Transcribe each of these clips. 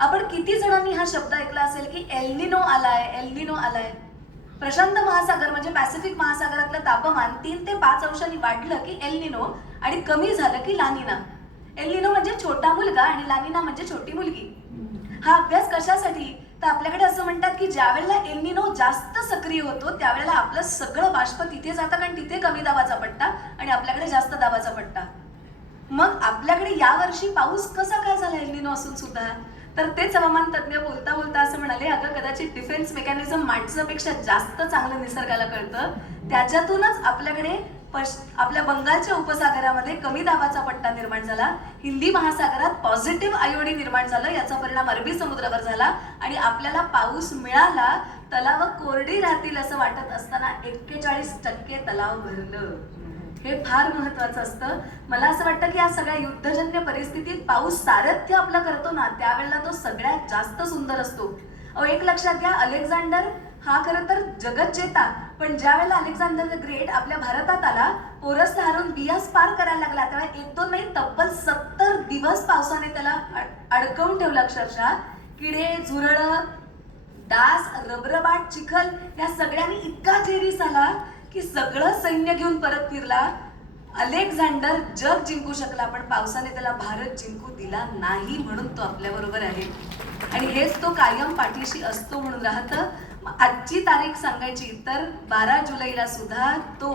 आपण किती जणांनी हा शब्द ऐकला असेल की एल्निनो आलाय, एल्निनो आलाय. प्रशांत महासागर म्हणजे पॅसिफिक महासागरातलं तापमान 3 ते 5 अंशांनी वाढलं की एल्निनो आणि कमी झालं की लानिना. एल्निनो म्हणजे छोटा मुलगा आणि लानिना म्हणजे छोटी मुलगी. हा अभ्यास कशासाठी? तर आपल्याकडे असं म्हणतात की ज्या वेळेला एल्निनो जास्त सक्रिय होतो त्यावेळेला आपलं सगळं बाष्प तिथे जातं, कारण तिथे कमी दाबाचा पट्टा आणि आपल्याकडे जास्त दाबाचा पट्टा. मग आपल्याकडे यावर्षी पाऊस कसा काय झाला एल्निनो असून सुद्धा? तर तेच हवामान तज्ज्ञ बोलता बोलता असं म्हणाले, अगं कदाचित डिफेन्स मेकॅनिझम माणसापेक्षा जास्त चांगलं निसर्गाला कळतं. त्याच्यातूनच आपल्याकडे आपल्या बंगालच्या उपसागरामध्ये कमी दाबाचा पट्टा निर्माण झाला, हिंदी महासागरात पॉझिटिव्ह आयोडी निर्माण झालं, याचा परिणाम अरबी समुद्रावर झाला आणि आपल्याला पाऊस मिळाला. तलाव कोरडी राहतील असं वाटत असताना 41% तलाव भरलं. हे फार महत्वाचं असतं. मला असं वाटतं की या सगळ्या युद्धजन्य परिस्थितीत पाऊस सारथ्य आपलं करतो ना, त्यावेळेला तो सगळ्यात जास्त सुंदर असतो. एक लक्षात घ्या, अलेक्झांडर हा खरं तर जगज्जेता, पण ज्या वेळेला अलेक्झांडर द ग्रेट आपल्या भारतात आला, पोरसला हरून बियास पार करायला लागला, तेव्हा 1-2 नाही, तब्बल 70 दिवस पावसाने त्याला अडकवून ठेवलं अक्षरशः. किडे, झुरळं, डास, रबरबाट, चिखल या सगळ्यांनी इतका जेरीस आला की सगळं सैन्य घेऊन परत फिरला. अलेक्झांडर जग जिंकू शकला, पण पावसाने त्याला भारत जिंकू दिला नाही, म्हणून तो आपल्या बरोबर आहे. आणि हेच तो कायम पाठीशी असतो म्हणून राहतं. आजची तारीख सांगायची तर 12 जुलैला सुद्धा तो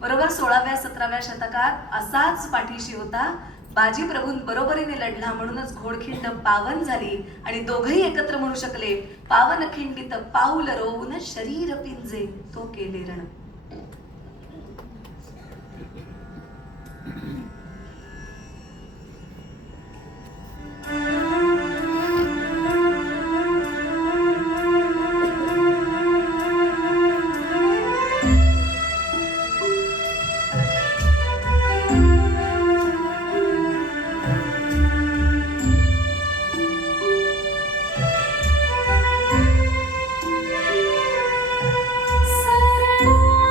बरोबर 16व्या-17व्या शतकात असाच पाठीशी होता. बाजी प्रभूं बरोबरीने लढला, म्हणूनच घोडखिंड पावन झाली आणि दोघही एकत्र म्हणू शकले, पावन खिंडित पाऊल रोवून शरीर पिंजे तो केले रण. सरळा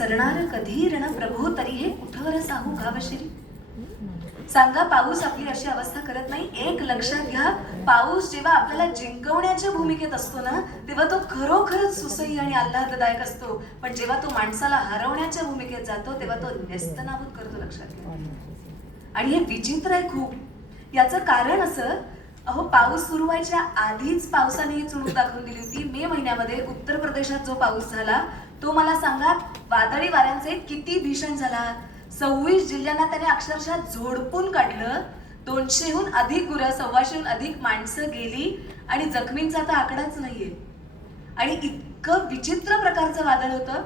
सरणार कधी रण प्रभो तरी हे कुठवर साहू गावशिरी. सांगा, पाऊस आपली अशी अवस्था करत नाही? एक लक्षात घ्या, पाऊस जेव्हा आपल्याला जिंकवण्याच्या भूमिकेत असतो ना, तेव्हा तो खरोखरच सुसह्य आणि आल्हाददायक असतो. पण जेव्हा तो माणसाला हरवण्याच्या भूमिकेत जातो तेव्हा तो नेस्तनाबूत करतो. लक्षात घ्या. आणि हे विचित्र आहे खूप. याचं कारण असं, अहो, पाऊस सुरू व्हायच्या आधीच पावसाने ही चुणूक दाखवून दिली होती. मे महिन्यामध्ये उत्तर प्रदेशात जो पाऊस झाला तो मला सांगा, वादळी वाऱ्यांचे किती भीषण झाला. 26 जिल्ह्यांना त्याने अक्षरशः झोडपून काढलं. 200हून अधिक गुरं, 125हून अधिक माणसं गेली आणि जखमींचा तर आकडाच नाहीये. आणि इतकं विचित्र प्रकारचं वादळ होतं.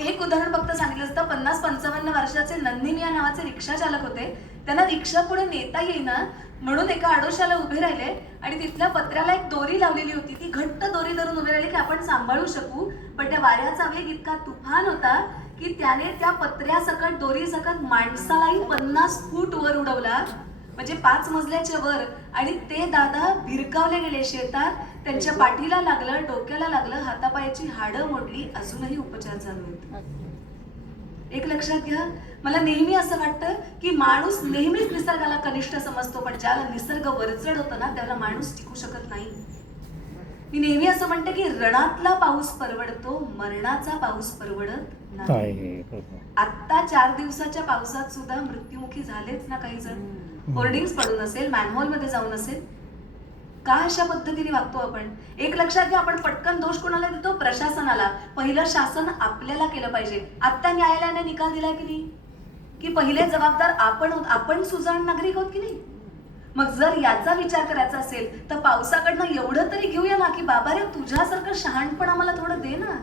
एक उदाहरण फक्त सांगितलं असतं. 50-55 वर्षाचे नंदिनिया नावाचे रिक्षा चालक होते. त्यांना रिक्षा पुढे नेता येईना म्हणून एका आडोशाला उभे राहिले आणि तिथल्या पत्र्याला एक दोरी लावलेली होती. ती घट्ट दोरी धरून उभे राहिले की आपण सांभाळू शकू. पण त्या वाऱ्याचा वेग इतका तुफान होता की त्याने त्या पत्र्यासकट, दोरीसकट माणसालाही 50 फूट वर उडवला, म्हणजे 5 मजल्याच्या वर. आणि ते दादा भिरकावले गेले शेतात. त्यांच्या पाठीला लागलं, डोक्याला लागलं, हातापायाची हाडं मोडली. अजूनही उपचार चालू आहेत. एक लक्षात घ्या, मला नेहमी असं वाटतं की माणूस नेहमीच निसर्गाला कनिष्ठ समजतो, पण ज्याला निसर्ग वरचढ होतं ना त्याला माणूस टिकू शकत नाही. मी नेहमी असं म्हणते की रणातला पाऊस परवडतो, मरणाचा पाऊस परवडत नाही. आता 4 दिवसाच्या पावसात सुद्धा मृत्युमुखी झालेच ना काही जण. होर्डिंग्स पडून असेल, मॅनहोल मध्ये जाऊन असेल. का अशा पद्धतीने वागतो आपण? एक लक्षात घ्या, आपण पटकन दोष कोणाला देतो? प्रशासनाला. पहिलं शासन आपल्याला केलं पाहिजे. आता न्यायालयाने निकाल दिलाय की नाही की पहिले जबाबदार आपण सुजाण नागरिक आहोत की नाही? मग जर याचा विचार करायचा असेल तर पावसाकडनं एवढं तरी घेऊया ना की बाबा रे, तुझ्यासारखं शहाणपण आम्हाला थोडं दे ना.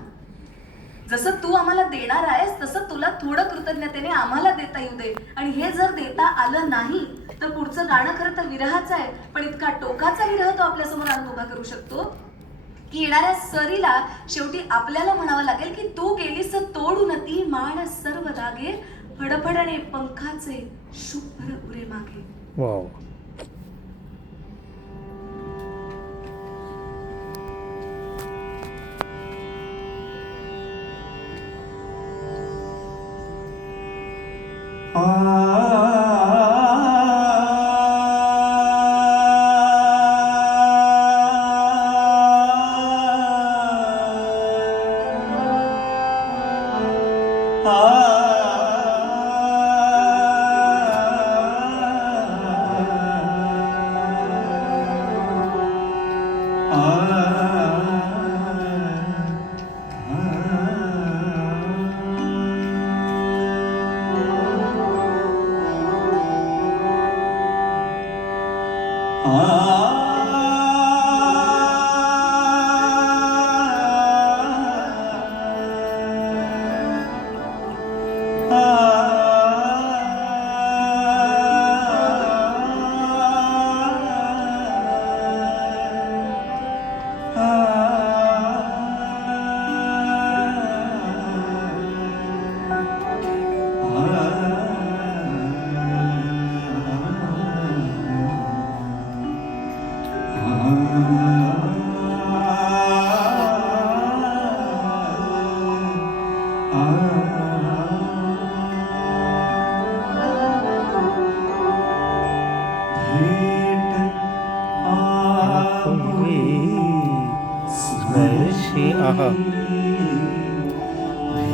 जसं तू आम्हाला देणार आहेस तसं तुला थोडं कृतज्ञतेने आम्हाला देता येऊ दे. आणि हे जर देता आलं नाही तर पुढचं गाणं खरं तर विरहाचं आहे, पण इतका टोकाचा विरह तो आपल्यासमोर आणून उभा करू शकतो की येणाऱ्या सरीला शेवटी आपल्याला म्हणावं लागेल की तू गेलीस तोडून ती माण सर्व दागे, फडफडणे पंखाचे शुभ्र उरे मागे. वाव.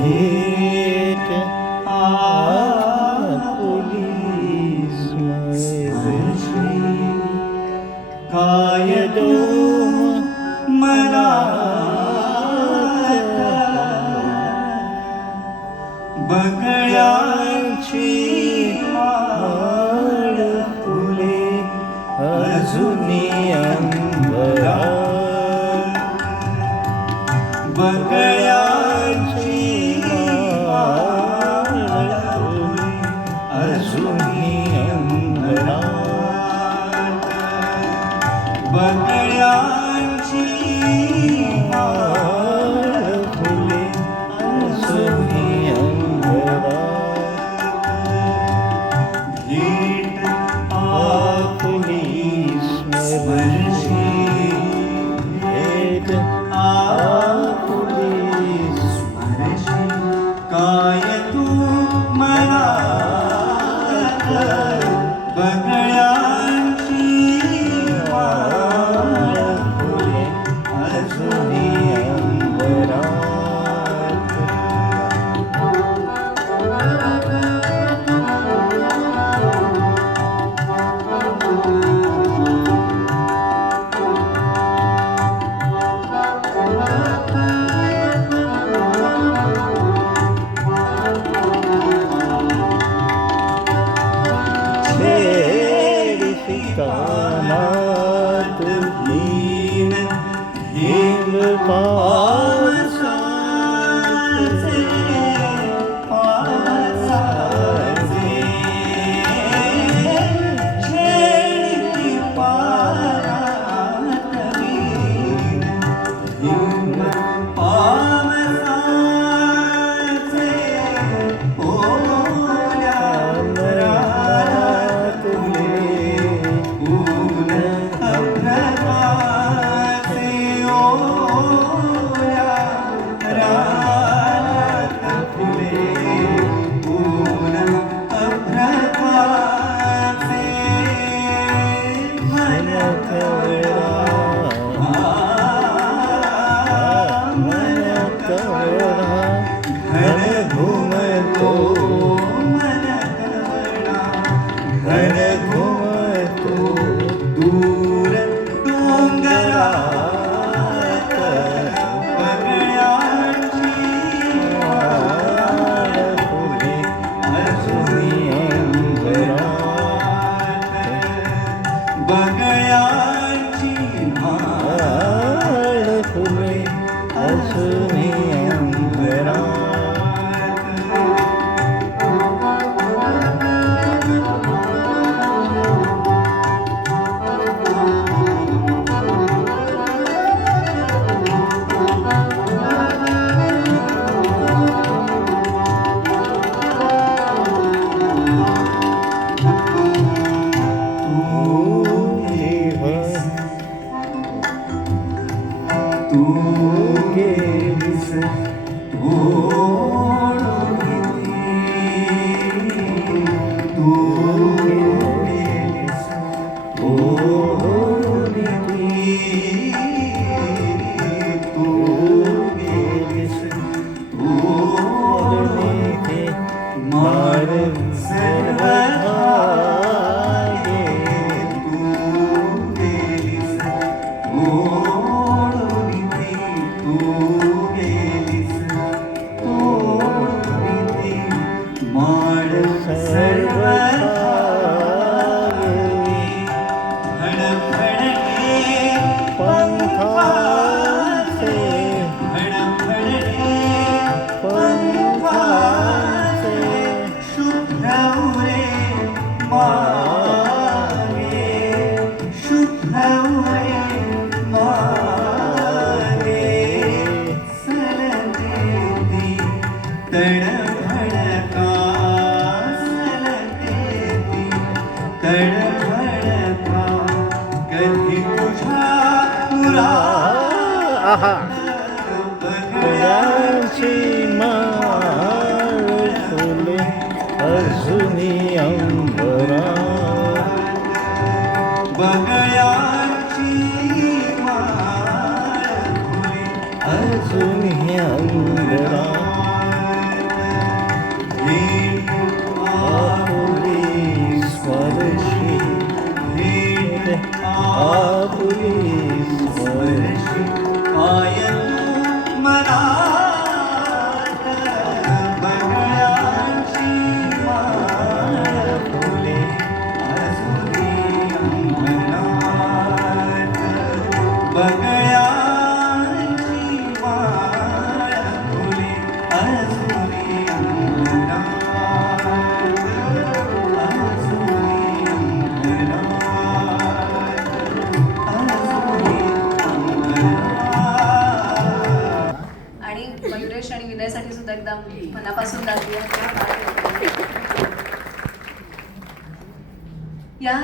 भेट आपुली स्मरशी काय दोम मना बगळ्यांची माळ फुले अजुनी अंबरात बगळ्यांची माळ फुले अजुनी अंबरात बगळ्यांची माळ फुले अजुनी भेट आपुली स्मरशी भेट आपुली स्मरशी काय पावसाचे छेडती पारात वीण पावसाचे ओल्या रातले ऊन अभ्रकाचे ओल्या रात फुले ऊन अभ्रकाचे मन कवळा मन कवळा घन घुमतो मन कवळा घन घुमतो दूर डोंगरात बगळ्याची वाट फुले अजूनी अंबरात बगळ्याची वाट फुले अजूनी अंबरात तू गेलीस ओढून तू गेलीस ओढून तू गेलीस ओढून मार सर्वहाये तू गेलीस ओढून तू गेलीस ओढून माड सर्वहाये फडफडणे पंखाचे फडफडणे पंखाचे शुभ्रवरे मागे शुभ्रवरे मागे सलतेती तडफडका सलतेती तडफडका कधी तुझ्या फुलांची माळ फुले अजूनी अंबरात बगळ्याची माळ फुले अजूनी अंबरात आपुली स्पर्शी आपुली स्पर्शी आय तू मनात बगळ्याची माळ फुले अजूनी अंबरात बगळ्याची माळ फुले अजूनी अंबरात अजूनी अंबरात आणि मयुरेश आणि विनयसाठी सुद्धा एकदम मनापासून दाखवूया या